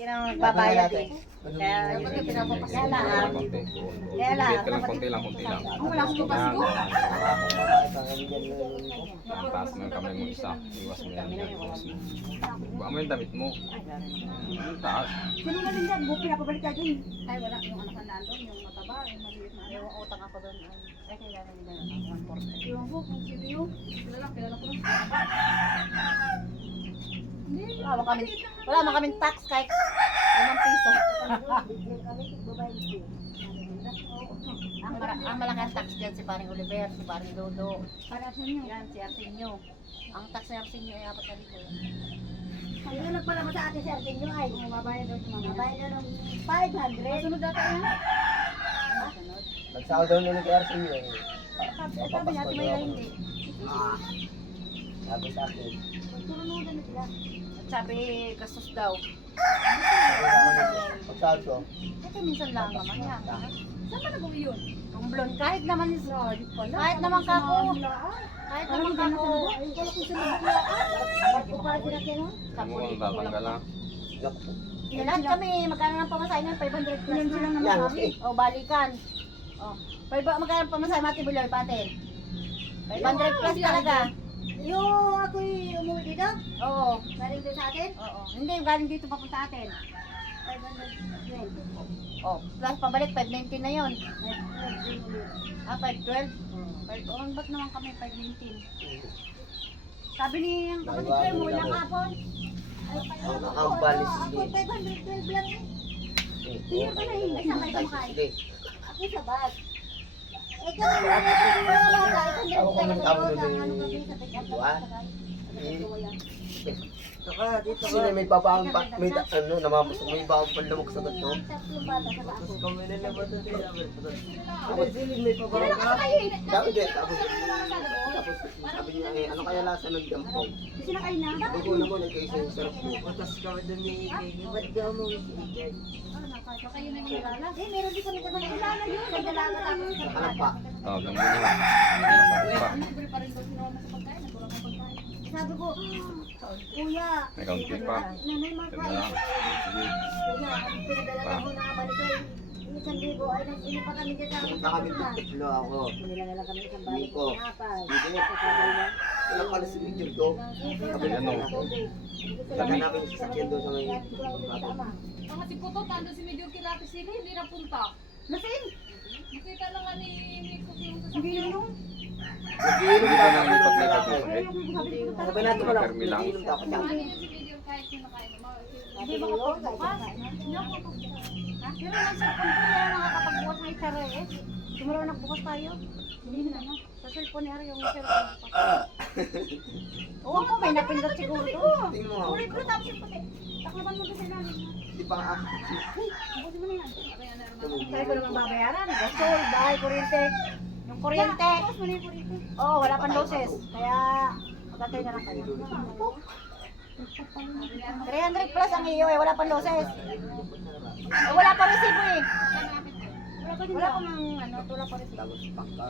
Yun ang magbabayad eh. Kaya pinapapasya lang. Kaya lang. Konti lang. Wala akong papasko. Taas mo yung kamay mo isa. Iwas mo yan. Buka mo yung damit mo. Taas. Sino na rin yan? Buki na pabalik ka dyan. Ay wala. Yung anak na doon, yung mataba, yung maliit na. Yung utang ako doon. Ay kailangan nila na 140. Yung po, kung sino yung kilala ko. Wala man kaming tax kahit 5 piso. Ang malaking tax dyan si paring Oliver, si paring Dodo. Para Arsenio. Yan, si Arsenio. Ang tax ni Arsenio ay 4,000. Ayun na nagpala mo sa atin si Arsenio ay mababayad daw si mama. Mababayad daw ng 500. Sunod data yan? Nagsawa daw nila kay Arsenio. Sabi natin may hindi. Sabi sa akin. Tulungan na sila. At sabi, gastos daw. Pagsabi ko. Kasi minsan lang naman yan. Saan ba nag-uwi yun? Romblon, kahit naman kahit naman kako. Kahit naman kako. Mo ang tatanggal lang. Lahat kami, magkano ng pamasahe ng 500 plus lang naman kami. O, balikan. O, magkano ng pamasahe Mati Buloy, patin? 500 plus talaga. Yung ako'y umuwi dito? Oo. Galing dito sa atin? Oo. Hindi, galing dito papunta atin. 512. Oh, plus pabalik, 519 na yun. 512? Ba't naman kami 519? Sabi ni ang kapatid ko, umuwi lang kapon. Nakabalis Ako 512 lang eh. Hindi ka na hindi. Saan kayo kumakain? Ako sa bag. Ikaw na Sino may papang may ano namapasok may bagong panlamok sa gato. Tapos kami na naman ito tapos sino may papang dapat din tapos sabi niya eh ano kaya lasa ng jampong. Sinakay na? Dugo naman ang kaisa yung sarap mo. Tapos kami din ni ba't daw mo isigay. Kayo na nilala? Eh, meron din kami sa mga ilala yun. Nagdalaga tayo. Nakalampa. Oo, ganun lang. Libre pa rin daw sinama sa pagkain. Nagkulang ng pagkain. Sabi ko, kuya. May kaunti pa. Nanay, Ganda lang. Sige. kuya, pinadala ko na balik ko. Isang libo ay nag-ini pa kami dyan sa Punta kami tatlo ako. Nilala lang kami isang balik. Nico. Napal. Wala pala si Richard ko. Sabi ano? Lagyan namin yung sasakyan doon sa may Ang si Putot, nandun si Medyo Kirati Sili, hindi napunta. Nasaan? Nakita lang nga ni Nico yung Hindi sasakyan. yung Hindi ba nang lipat-lipat mo eh? Sabi natin ko lang, Permi lang. iinom dapat yan. Ano yun si Medyo kahit yung nakain mo? Hindi ba bukas? Hindi ako bukas. Pero nasa cellphone ko yan, nakakapagbukas ng isara eh. Sumaraw nagbukas tayo. Hindi na ano. Sa cellphone niya yung cellphone. Oo ko, may napindot siguro to. Tingnan mo nga. Ulit ko tapos yung puti. Taklaban mo doon sa ilalim. Di pa nga. Bukusin mo na yan. Kaya ko naman babayaran. Gasol, dahil kuryente. Yung kuryente. Oo, wala pang loses. Kaya, magkatay na lang kayo. 300 plus ang iyo eh, wala pang loses. Eh, wala pa resibo eh. Wala pang ano, wala pa resibo. Tapos pagka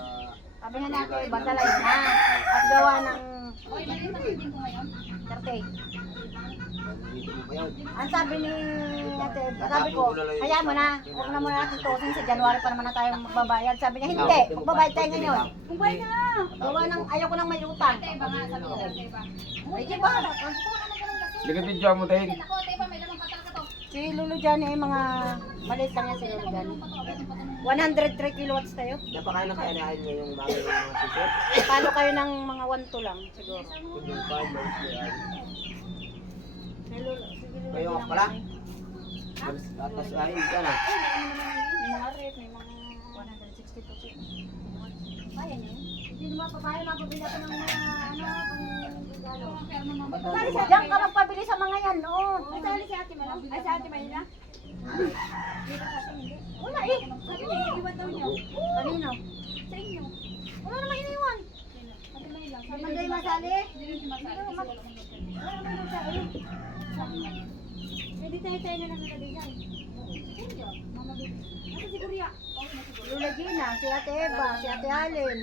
Sabi nga natin, batalay na. At gawa ng Oy, maliit ang meeting ko ngayon. 30. dito mo ba yan? Ang sabi ni ate, sabi ko, hayaan mo na, huwag na muna natin tusin sa January pa naman na tayo magbabayad. Sabi niya, hindi, magbabayad tayo ngayon. Kumbay na, gawa ng, ayaw ko nang may utang. Teba nga, sabi ko lang, Teba. Ay, di ba? Sige, video mo tayo. Ako, Teba, may lamang patal ka to. Si Lulu Johnny ay mga maliit lang yan si Lulu Johnny. 103 kilowatts tayo. Napakain na kaya nahin niya yung mga t-shirt. Palo kayo ng mga 1 to lang siguro. Kung yung farmers yan. Si Lulu, sige Lulu. Kayo nga pala. Tapos ay ka na. May mga rate, may mga 162 kilowatts. Kaya niyo? Hindi naman pa tayo mapabili ako ng mga ano, pang regalo. Diyan ka magpabili sa mga yan, oo. Ay, sali si Ate Mala. Ay, si Ate Mala. Wala eh. Sabi niya, iiwan daw niyo. Kanino? Sa inyo. Wala naman iniwan. Ate Mala. Manday masali? Hindi rin si Masali kasi wala kang local. Wala naman masali. Pwede tayo na lang naladigan. Mama Bibi. Ate si Kuya. Lula Gina, si Ate Eva, si Ate Allen.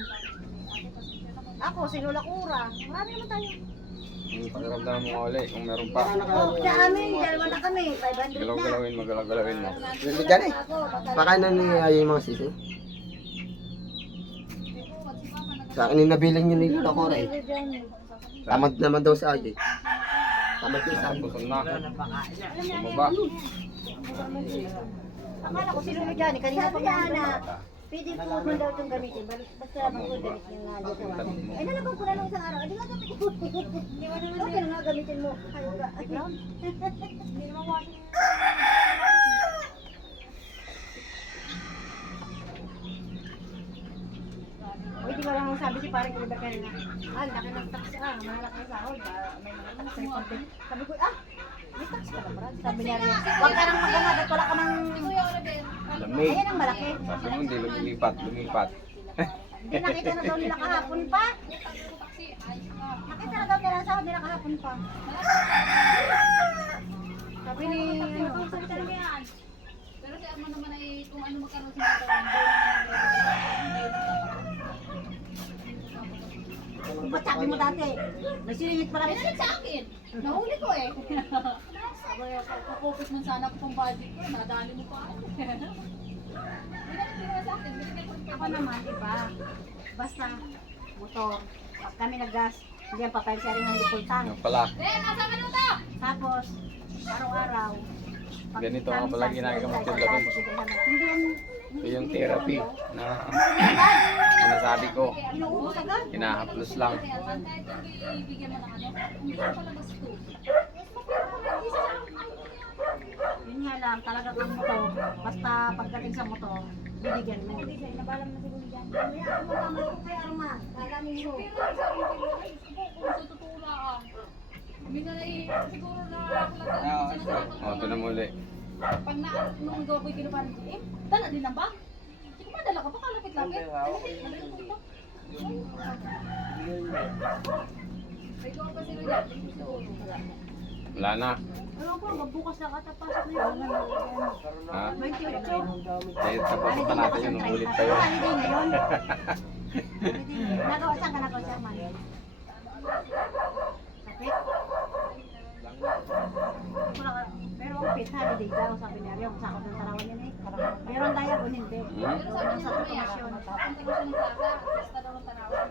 Ako, si Lola Cura. Marami naman tayo. Yung pakiramdam mo uli, kung meron pa. Sa amin, dalawa na kami. 500 na. Galaw-galawin mo, galaw-galawin mo. Hindi dyan eh. Pakain na niya yung mga sisi. Sa akin yung nabiling nyo ni Lola Cora eh. Tamad naman daw sa akin. Tamad daw sa akin. Busog na ako. Bumaba. Akala ko sino dyan, kanina pa nga. Pwede po mo daw itong gamitin. Basta mag-gamit yung nga dito. Ay, nalabang ko na nung isang araw. Hindi nga gamitin mo. Okay na nga gamitin mo. Ayaw ka. Hindi naman washing. Uy, di ko lang sabi si parang Gilbert kanina. Laki ng tax malaki sa sahod. May cellphone. Sabi ko, may tax ka ba? Sabi niya rin, huwag ka nang maghanap at wala ka nang... Lamig. Ayan ang malaki. Sabi mo, hindi lumipat, lumipat. Hindi nakita na daw nila kahapon pa. Nakita na daw nila sa nila kahapon pa. Sabi ni... Pero si Arman naman ay kung ano magkaroon sa mga Ba't sabi mo dati? May siningit pa kami. Pinanag sa akin. Nahuli ko eh. Sabi, kapupit mo sana ako pang budget ko. Nadali mo pa ako. Pinanag sa akin. Ako naman, diba? Basta motor. Pag kami nag-gas, hindi ang papayag-sharing ng lipultang. Yung pala, Nasa minuto! Tapos, araw-araw. pag Ganito nga pala kami ginagamit sa- yung labi. Hindi yan. ito yung therapy na sinasabi ko. Inuubos agad. Hinahaplos lang. Kasi Arman, kahit yung bibigyan mo ng ano, hindi ko pala bastos. Yun nga lang, talaga kang motor. Basta pagdating sa motor, bibigyan mo. Nabalam na siguro dyan. Kaya ako magkamay ko kay Arman. Kagamin mo. Pero sa akin, kung sa totoo lang, minsan ay siguro na O, ito na muli. pag na nung gawa ko'y kinuparan ko, dala din lang ba? Hindi ko madala ka, baka lapit-lapit. May gawa pa sila dyan, siguro. Wala na. Ewan ko, magbukas na katapasok na yun. Ha? 28. Kaya tapos pa natin yun, ulit pa yun. Holiday ngayon. Nagawa saan ka nagawa siya man? Sakit? Wala ka. Pero ang pit, holiday daw, sabi niya. Yung sakot ng tarawan niya eh. Meron tayo kung hindi. Pero sabi niya Sa mamaya, komisyon. punta ko siya ng plaza, basta daw ng tanawan.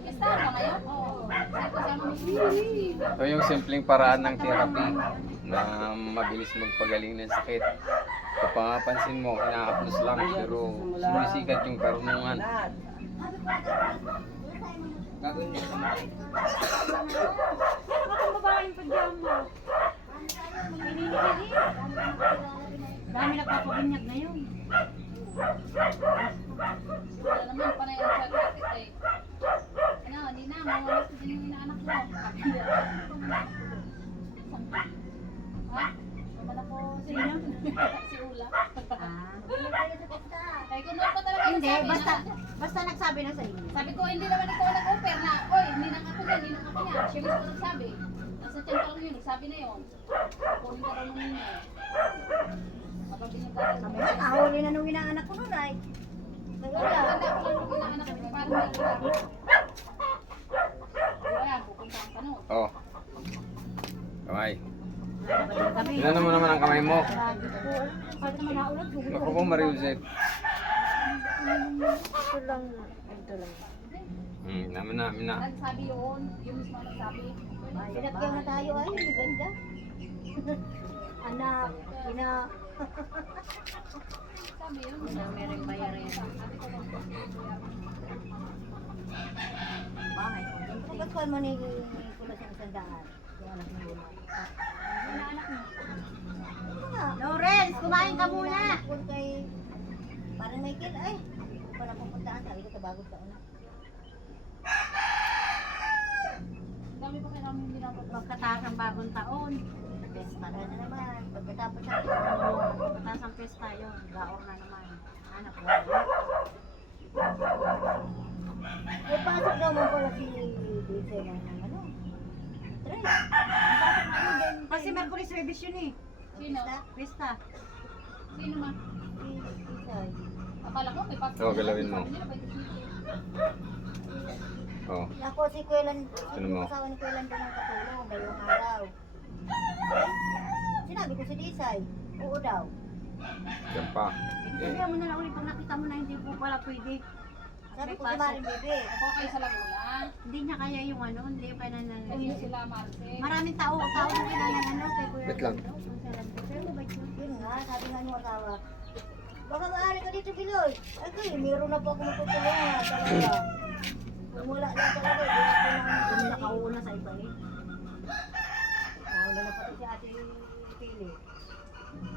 Basta ba ngayon? Oo. Sabi ko sa amin, Ito yung simpleng paraan ng therapy na mabilis magpagaling ng sakit. Kung pangapansin mo, hinahaplos lang pero sumisikat yung karunungan. Gagawin niya sa mga. Meron ka pang babaeng pajama. Dami nagpapabinyag ngayon. wala naman, panay ang sakit eh. Ano, hindi na, mawalas ko din yung inaanak mo. Sabi niya. Ha? Naman ako si si Ula. Kaya kung pa talaga yung Hindi, sabi basta nagsabi na sa inyo. sabi ko, hindi naman ikaw nag-offer na, oy, hindi nang ako niya, hindi nang ako niya. Siya mismo nagsabi. Nasa tiyan ko lang yun, nagsabi na yun. Kunin ka daw ng ninyo. Mapabinag ka rin. Sabi na, nahuli na nung inaanak ko nun ay. Wala, Nagala. wala ko lang nung inaanak ko, parang may ilang. Wala, pupuntahan ka nun. Oh. Kamay. Kami. Tingnan mo naman ang kamay mo. Pag naman naulat, Naku po, Mariusep. ito lang. Ito lang. Namin namin na. Nagsabi yun, yung mismo nagsabi. Pinagkaya na tayo ay, ganda. Anak, ina. Sabi yun. Mereng bayarin. Sabi ko lang. Bakit? Ba't ko mo ni kulas ng sandaan? Yung anak mo. Inaanak mo. Lawrence, kumain ka muna. Kung kay parang Michael, ay, wala pupuntaan. Sabi ko, tabagod ka una. Dami pa kaya namin hindi natin. Pagkataas ng bagong taon, pesta na naman. Pagkatapos ng pagkataas ng pesta yun, gaor na naman. Anak ko. May pasok naman pala si Dise ng ano. Try. Kasi Mercury service yun eh. Sino? Pesta. Sino ma? Si Isay. Akala ko may pasok. Oo, galawin mo. Sabi nila, 27. Oh, Ako si Kuya Lan, Ano mo? asawa ni Kuya Lan doon ang katulong, dalawang araw. Sinabi ko si Disay, oo daw. yan pa. Sabi mo na lang ulit pag nakita mo na hindi po pala pwede. Sabi ko si Maring Bebe, Ako kayo sa Laguna. hindi niya kaya yung ano, hindi yung kaya Hindi sila Marce. Maraming tao na ano, kay Kuya Wait lang. Pero mabait yun. Yun nga, sabi nga nung asawa, baka maaari ka dito, Biloy. Ay, meron na po ako matutulungan talaga. Kung wala na talaga, hindi ko nakauna sa iba eh. Nauna na pati si Ate Pili.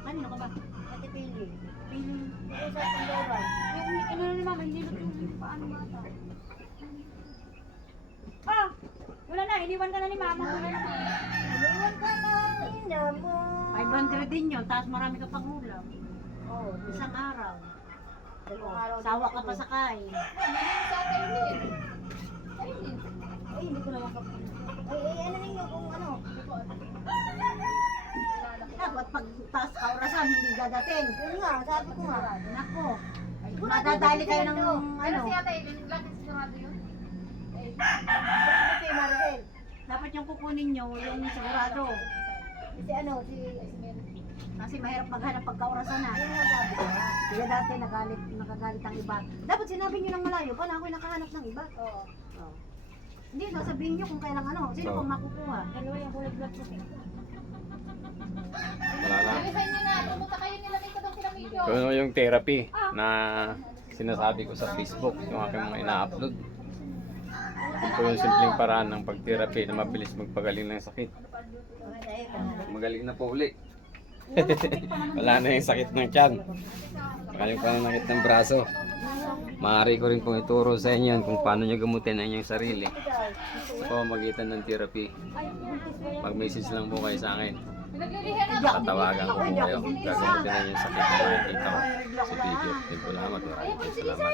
Kanino ka ba? Ate Pili. Pili. Ito sa Pandoran. Yung ano ni Mama, hindi yung paano mata. Ah! Wala na, iniwan ka na ni Mama. Iniwan ka na, ina mo. 500 din yun, tapos marami ka pang ulam. Oo, isang araw. Dalawang araw. Sawa ka pa sakay. Sa Kailin. Kailin. Ay, hindi ko naman ano ninyo kung ano. Dapat pag taas ka orasan, hindi dadating. Yun nga, sabi ko nga. Nako. Madadali kayo ng Pero ano. si Ate Eileen, lagi sigurado yun. Kasi Maricel, dapat yung kukunin nyo, yung sigurado. Si ano, kasi mahirap maghanap pagkaorasan na. Yun nga sabi ko. Kaya dati nakagalit ang iba. Dapat sinabi nyo ng malayo, paano ako'y nakahanap ng iba? Oo. Oh. Hindi, sasabihin nyo kung kailang ano. Sino Oo. pang makukuha? Dalawa yung kulay blood ko. Wala na. Bilisan nyo na, pumunta kayo nilagay ko daw sila video. So, ano yung therapy na sinasabi ko sa Facebook, yung aking mga ina-upload. Ito yung simpleng paraan ng pag-therapy na mabilis magpagaling ng sakit. Magaling na po uli. Wala na yung sakit ng tiyan. Magaling pa ng sakit ng braso. Maaari ko rin pong ituro sa inyo yan kung paano nyo gamutin ang inyong sarili sa pamamagitan ng therapy. Mag-message lang po kayo sa akin. Pinaglilihan na. Tatawagan ko po kayo. Gagamutin ang inyong sakit na nakikita ko sa video. Salamat. Maraming salamat.